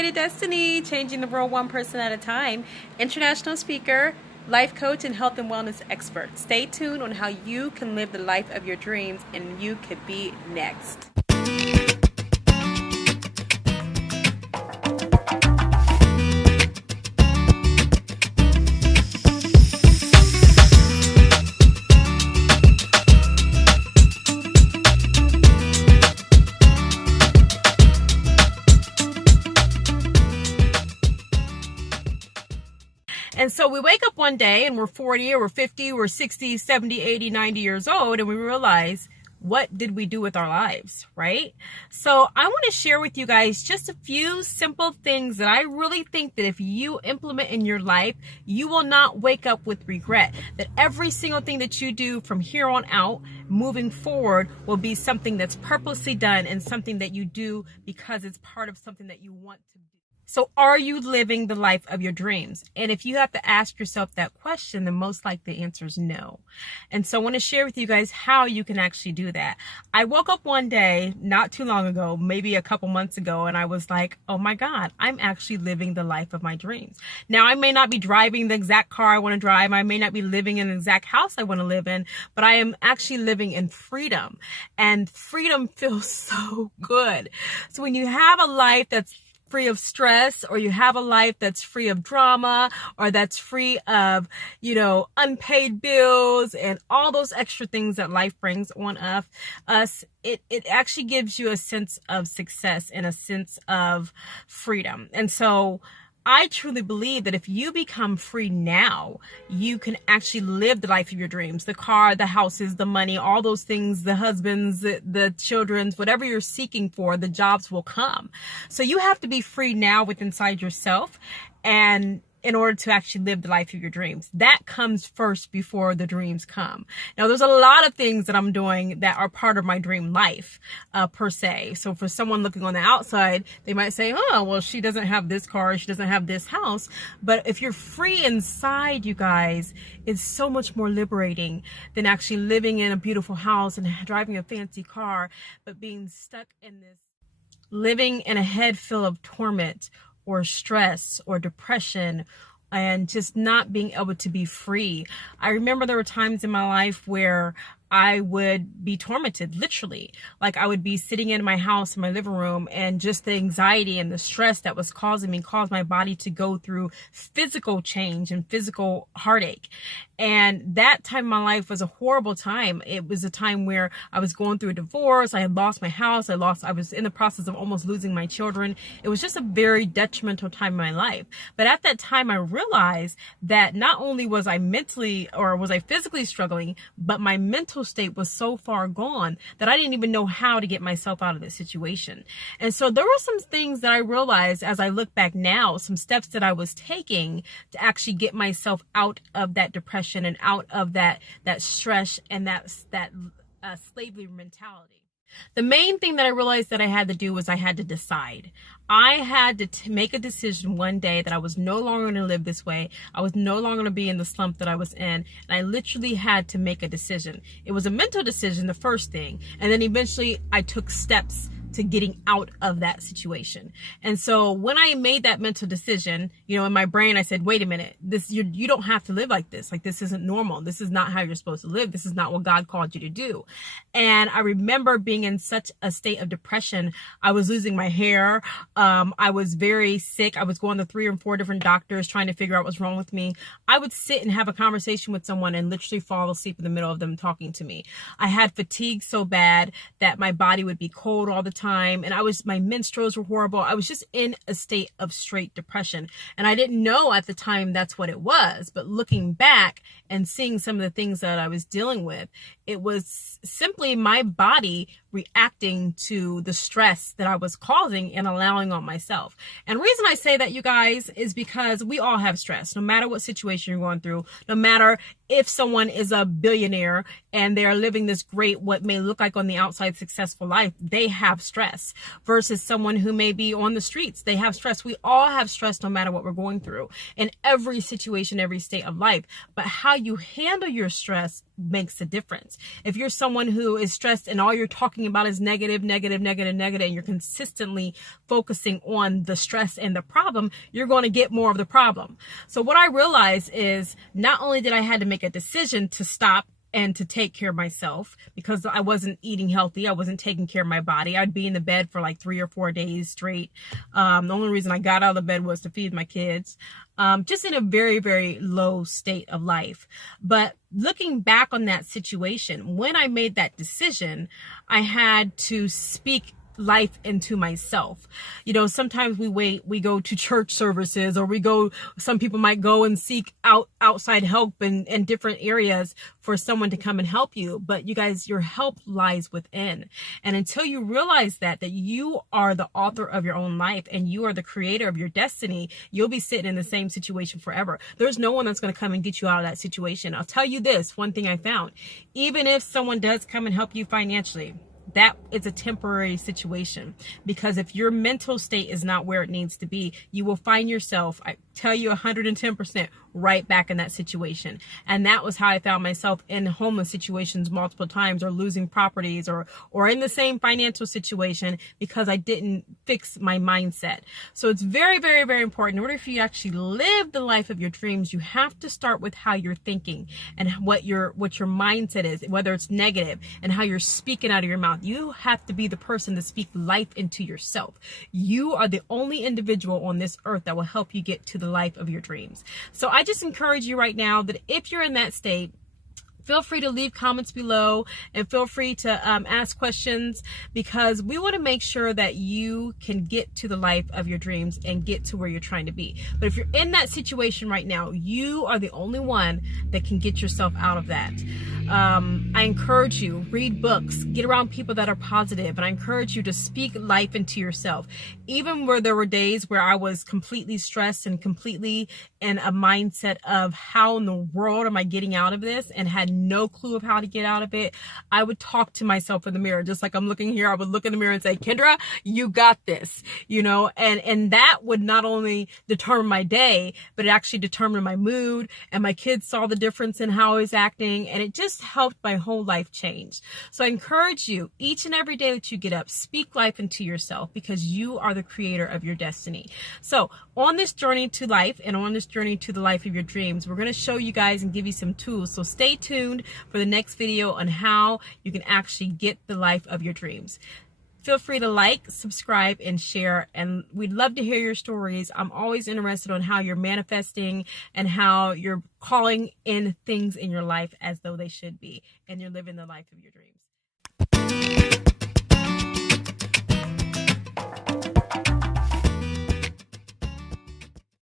Way to Destiny, changing the world one person at a time. International speaker, life coach, and health and wellness expert. Stay tuned on how you can live the life of your dreams and you could be next. And so we wake up one day and we're 40 or we're 50, we're 60, 70, 80, 90 years old, and we realize, what did we do with our lives, right? So I want to share with you guys just a few simple things that I really think that if you implement in your life, you will not wake up with regret. That every single thing that you do from here on out, moving forward, will be something that's purposely done and something that you do because it's part of something that you want to do. So are you living the life of your dreams? And if you have to ask yourself that question, then most likely the answer is no. And so I want to share with you guys how you can actually do that. I woke up one day, not too long ago, maybe a couple months ago, and I was like, oh my God, I'm actually living the life of my dreams. Now, I may not be driving the exact car I want to drive. I may not be living in the exact house I want to live in, but I am actually living in freedom. And freedom feels so good. So when you have a life that's free of stress, or you have a life that's free of drama, or that's free of, unpaid bills and all those extra things that life brings on us, it actually gives you a sense of success and a sense of freedom. And so I truly believe that if you become free now, you can actually live the life of your dreams. The car, the houses, the money, all those things, the husbands, the children's, whatever you're seeking for, the jobs will come. So you have to be free now within inside yourself, and in order to actually live the life of your dreams. That comes first before the dreams come. Now, there's a lot of things that I'm doing that are part of my dream life, per se. So for someone looking on the outside, they might say, oh, well, she doesn't have this car, she doesn't have this house. But if you're free inside, you guys, it's so much more liberating than actually living in a beautiful house and driving a fancy car, but being stuck in this, living in a head full of torment or stress or depression, and just not being able to be free. I remember there were times in my life where I would be tormented, literally. Like I would be sitting in my house, in my living room, and just the anxiety and the stress that was caused my body to go through physical change and physical heartache. And that time in my life was a horrible time. It was a time where I was going through a divorce. I had lost my house. I was in the process of almost losing my children. It was just a very detrimental time in my life. But at that time, I realized that not only was I physically struggling, but my mental state was so far gone that I didn't even know how to get myself out of this situation. And so there were some things that I realized as I look back now, some steps that I was taking to actually get myself out of that depression and out of that stress and that slavery mentality. The main thing that I realized that I had to do was I had to decide. I had to make a decision one day that I was no longer going to live this way. I was no longer going to be in the slump that I was in. And I literally had to make a decision. It was a mental decision, the first thing. And then eventually I took steps to getting out of that situation. And so when I made that mental decision, in my brain, I said, wait a minute, you don't have to live like this. Like, this isn't normal. This is not how you're supposed to live. This is not what God called you to do. And I remember being in such a state of depression. I was losing my hair. I was very sick. I was going to 3 or 4 different doctors trying to figure out what's wrong with me. I would sit and have a conversation with someone and literally fall asleep in the middle of them talking to me. I had fatigue so bad that my body would be cold all the time, and my menstruals were horrible. I was just in a state of straight depression, and I didn't know at the time that's what it was. But looking back and seeing some of the things that I was dealing with, it was simply my body reacting to the stress that I was causing and allowing on myself. And the reason I say that, you guys, is because we all have stress, no matter what situation you're going through, no matter if someone is a billionaire and they are living this great, what may look like on the outside successful life, they have stress, versus someone who may be on the streets. They have stress. We all have stress no matter what we're going through in every situation, every state of life. But how you handle your stress makes a difference. If you're someone who is stressed and all you're talking about is negative, and you're consistently focusing on the stress and the problem, you're going to get more of the problem. So what I realized is not only did I had to make a decision to stop and to take care of myself because I wasn't eating healthy. I wasn't taking care of my body. I'd be in the bed for like 3 or 4 days straight. The only reason I got out of the bed was to feed my kids. Just in a very, very low state of life. But looking back on that situation, when I made that decision, I had to speak life into myself. You know, sometimes we go to church services, or some people might go and seek outside help in different areas for someone to come and help you. But you guys, your help lies within. And until you realize that you are the author of your own life and you are the creator of your destiny, you'll be sitting in the same situation forever. There's no one that's going to come and get you out of that situation. I'll tell you this, one thing I found, even if someone does come and help you financially, that is a temporary situation, because if your mental state is not where it needs to be, you will find yourself, I tell you 110%, right back in that situation. And that was how I found myself in homeless situations multiple times, or losing properties, or in the same financial situation, because I didn't fix my mindset. So it's very, very, very important. In order for you to actually live the life of your dreams, you have to start with how you're thinking and what your mindset is, whether it's negative, and how you're speaking out of your mouth. You have to be the person to speak life into yourself. You are the only individual on this earth that will help you get to the life of your dreams. So I just encourage you right now that if you're in that state, feel free to leave comments below, and feel free to ask questions, because we want to make sure that you can get to the life of your dreams and get to where you're trying to be. But if you're in that situation right now, you are the only one that can get yourself out of that. I encourage you, read books, get around people that are positive, and I encourage you to speak life into yourself. Even where there were days where I was completely stressed and completely in a mindset of how in the world am I getting out of this, and had no clue of how to get out of it, I would talk to myself in the mirror. Just like I'm looking here, I would look in the mirror and say, Kendra, you got this, you know, and that would not only determine my day, but it actually determined my mood, and my kids saw the difference in how I was acting, and it just helped my whole life change. So I encourage you, each and every day that you get up, speak life into yourself, because you are the creator of your destiny. So on this journey to life, and on this journey to the life of your dreams, we're going to show you guys and give you some tools. So stay tuned for the next video on how you can actually get the life of your dreams. Feel free to like, subscribe, and share, and we'd love to hear your stories. I'm always interested on how you're manifesting and how you're calling in things in your life as though they should be, and you're living the life of your dreams.